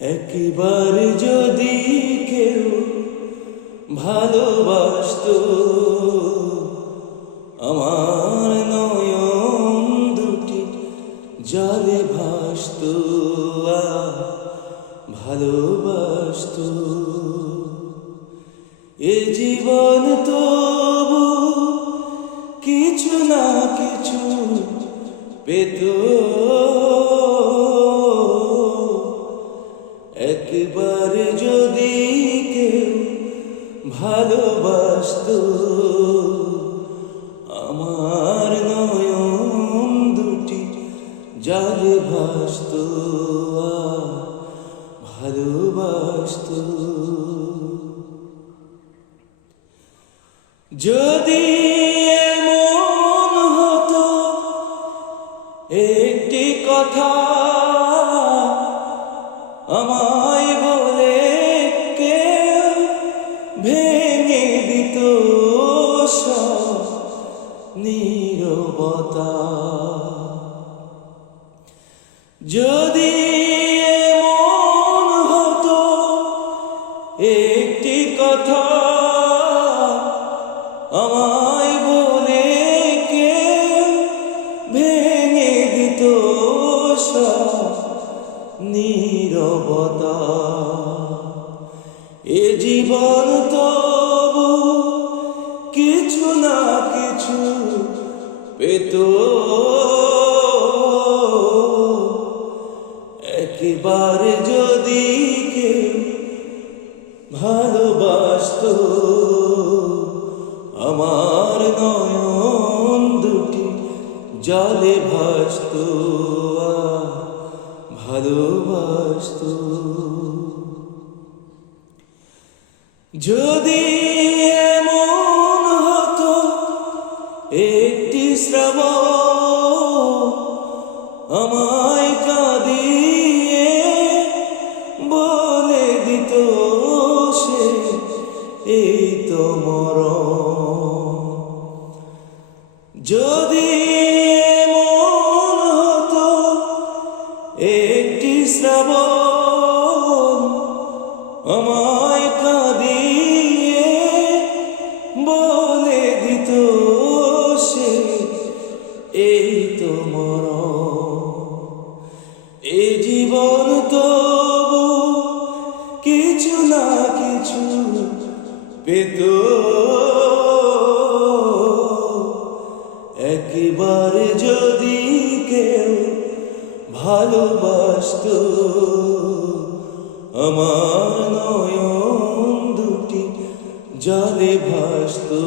একবার যদি কেউ ভালোবাসতো আমার নয়ন দুটি জলে ভাসতো, ভালোবাসতো এ জীবন তবু কিছু না কিছু পেত। একবার যদি কেউ ভালোবাসতো আমার নয়ন দুটি জলে ভাসতো, ভালোবাসতো। যদি এমন হতো একটি কথা আমায় বলে কেউ ভেঙে দিত সব নীরবতা, যদি এমন হতো একটি কথা আমায় বলে কেউ ভেঙে দিত সব নীরবতা, এ জীবন তবু কিছু না কিছু পেত। একবার যদি কেউ ভালোবাসতো আমার নয়ন দুটি জলে ভাসতো, ভালোবাসতো। যদি এমন হতো একটি শ্রাবণ আমায় কাঁদিয়ে বলে দিত সে এই তো মরণ, যদি এমন হতো একটি শ্রাবণ আমায় কাঁদিয়ে বলে দিত সে এই তো মরণ, এ জীবন তবু কিছু না কিছু পেত। একবার যদি কেউ ভালোবাসতো আমার নয়ন দুটি জলে ভাসতো,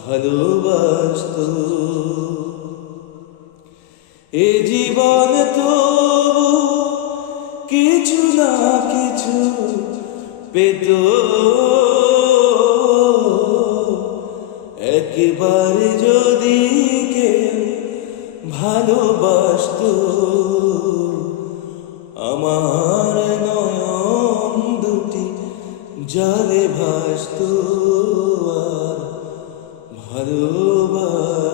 ভালোবাসতো। এ জীবন তবু কিছু না কিছু পেত। একবার যদি কেউ ভালোবাসতো আমার নয়ন দুটি জলে ভাসতো, ভালোবাসতো।